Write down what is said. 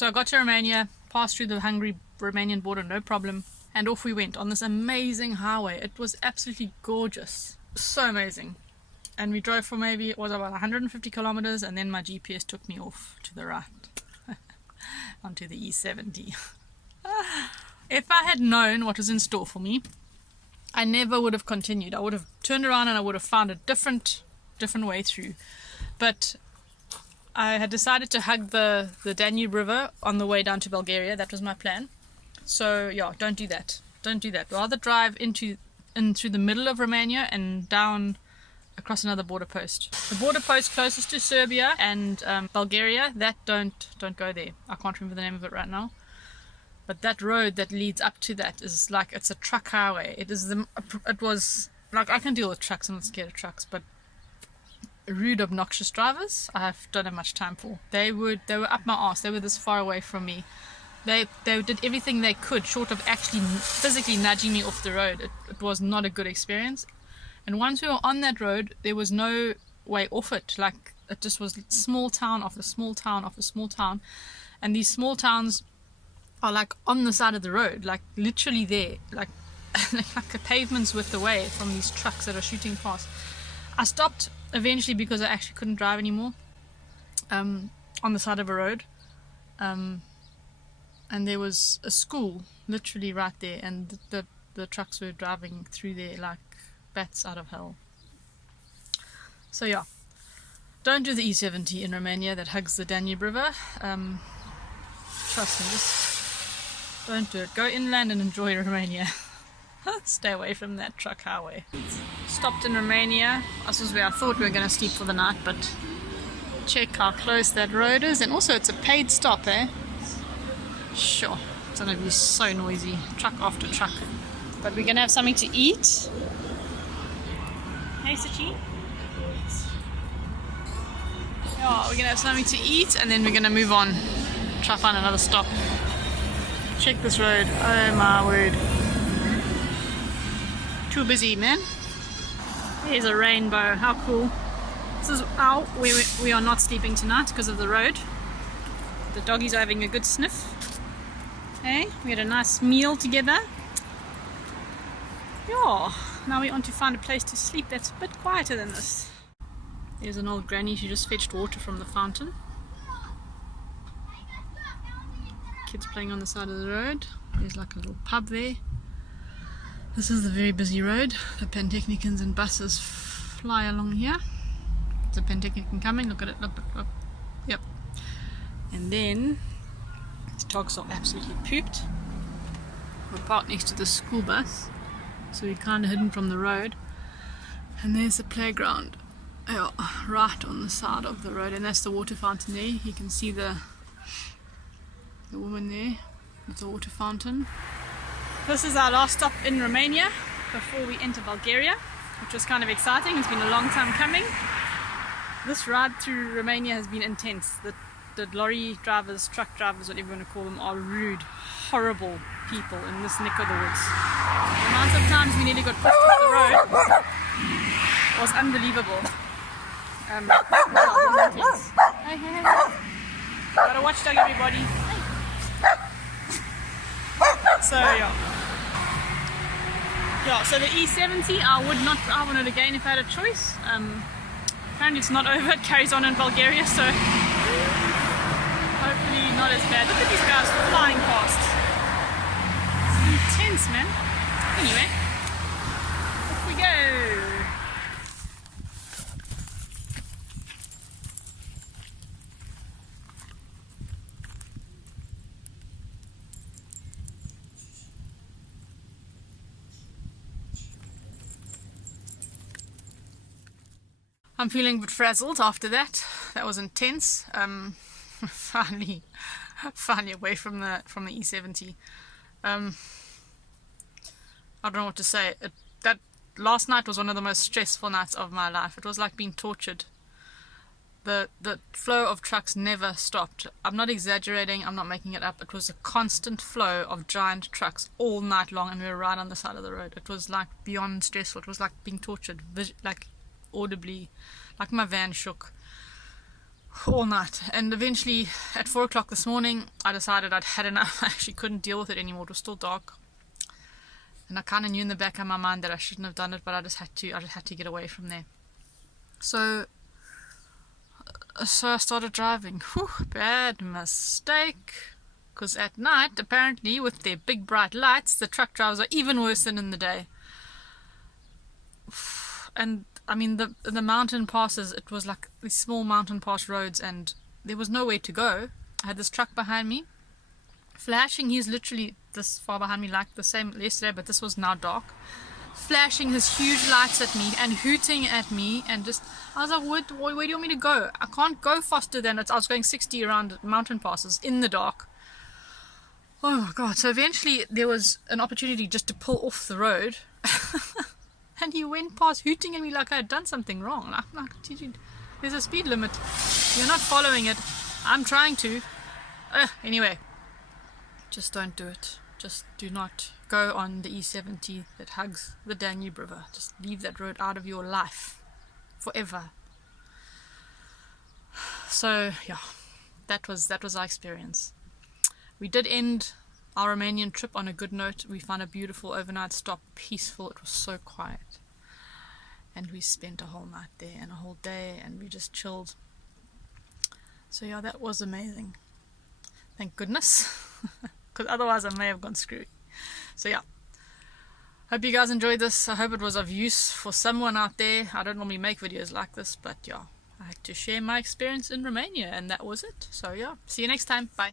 So I got to Romania, passed through the Hungary-Romanian border, no problem, and off we went on this amazing highway. It was absolutely gorgeous, so amazing. And we drove for maybe, it was about 150 kilometers, and then my GPS took me off to the right onto the E70. If I had known what was in store for me, I never would have continued. I would have turned around and I would have found a different way through. But I had decided to hug the Danube River on the way down to Bulgaria. That was my plan. So yeah, don't do that. Don't do that. Rather drive in through the middle of Romania and down across another border post. The border post closest to Serbia and Bulgaria, that don't go there. I can't remember the name of it right now. But that road that leads up to that is like, it's a truck highway. It was like, I can deal with trucks, I'm not scared of trucks, but rude, obnoxious drivers I don't have much time for. They were up my arse. They were this far away from me. They did everything they could short of actually physically nudging me off the road. It was not a good experience. And once we were on that road, there was no way off it. Like, it just was small town after small town after small town. And these small towns are like on the side of the road, like literally there, like the pavement's width away from these trucks that are shooting past. I stopped eventually because I actually couldn't drive anymore on the side of a road. And there was a school literally right there, and the trucks were driving through there like bats out of hell. So yeah, don't do the E70 in Romania that hugs the Danube River. Trust me, just don't do it. Go inland and enjoy Romania. Stay away from that truck highway. Stopped in Romania. This was where I thought we were going to sleep for the night, but check how close that road is. And also it's a paid stop, eh? Sure, it's going to be so noisy, truck after truck. But we're going to have something to eat. Hey, Sachi. Yeah, we're going to have something to eat and then we're going to move on. Try to find another stop. Check this road. Oh my word. Too busy, man. Here's a rainbow. How cool. This is how we are not sleeping tonight because of the road. The doggies are having a good sniff. Hey, we had a nice meal together. Yeah, now we want to find a place to sleep that's a bit quieter than this. There's an old granny. She just fetched water from the fountain. Kids playing on the side of the road. There's like a little pub there. This is the very busy road. The Pantechnicons and buses fly along here. There's a Pantechnicon coming. Look at it. Look. Yep. And then these dogs are absolutely pooped. We're parked next to the school bus, so we're kind of hidden from the road. And there's the playground, right on the side of the road, and that's the water fountain there. You can see the woman there with the water fountain. This is our last stop in Romania before we enter Bulgaria, which was kind of exciting. It's been a long time coming. This ride through Romania has been intense. The lorry drivers, truck drivers, whatever you want to call them, are rude, horrible people in this neck of the woods. The amount of times we nearly got pushed off the road was unbelievable. It was intense. Hey. Gotta watch dog, everybody. So yeah, so the E70 I would not drive on it again if I had a choice. Apparently it's not over, it carries on in Bulgaria, so hopefully not as bad. Look at these guys flying past. It's intense, man. Anyway, off we go. I'm feeling a bit frazzled after that. That was intense. Finally away from the E70. I don't know what to say. That last night was one of the most stressful nights of my life. It was like being tortured. The flow of trucks never stopped. I'm not exaggerating. I'm not making it up. It was a constant flow of giant trucks all night long, and we were right on the side of the road. It was like beyond stressful. It was like being tortured, like audibly, like my van shook. all night. And eventually at 4 o'clock this morning I decided I'd had enough. I actually couldn't deal with it anymore. It was still dark, and I kind of knew in the back of my mind that I shouldn't have done it, but I just had to get away from there. So I started driving. Whew, bad mistake. Because at night, apparently, with their big bright lights, the truck drivers are even worse than in the day. And I mean, the mountain passes, it was like these small mountain pass roads, and there was nowhere to go. I had this truck behind me, flashing. He's literally this far behind me, like the same yesterday, but this was now dark. Flashing his huge lights at me and hooting at me, and just, I was like, where do you want me to go? I can't go faster than it. I was going 60 around mountain passes in the dark. Oh my god. So eventually there was an opportunity just to pull off the road. And he went past hooting at me like I had done something wrong. I'm like, there's a speed limit. You're not following it. I'm trying to. Anyway, just don't do it. Just do not go on the E70 that hugs the Danube River. Just leave that road out of your life forever. So yeah, that was our experience. We did end our Romanian trip on a good note. We found a beautiful overnight stop, peaceful. It was so quiet, and we spent a whole night there and a whole day, and we just chilled. So yeah, that was amazing. Thank goodness, because otherwise I may have gone screwy. So yeah, hope you guys enjoyed this. I hope it was of use for someone out there. I don't normally make videos like this, but yeah, I had to share my experience in Romania, and that was it. So yeah, see you next time. Bye.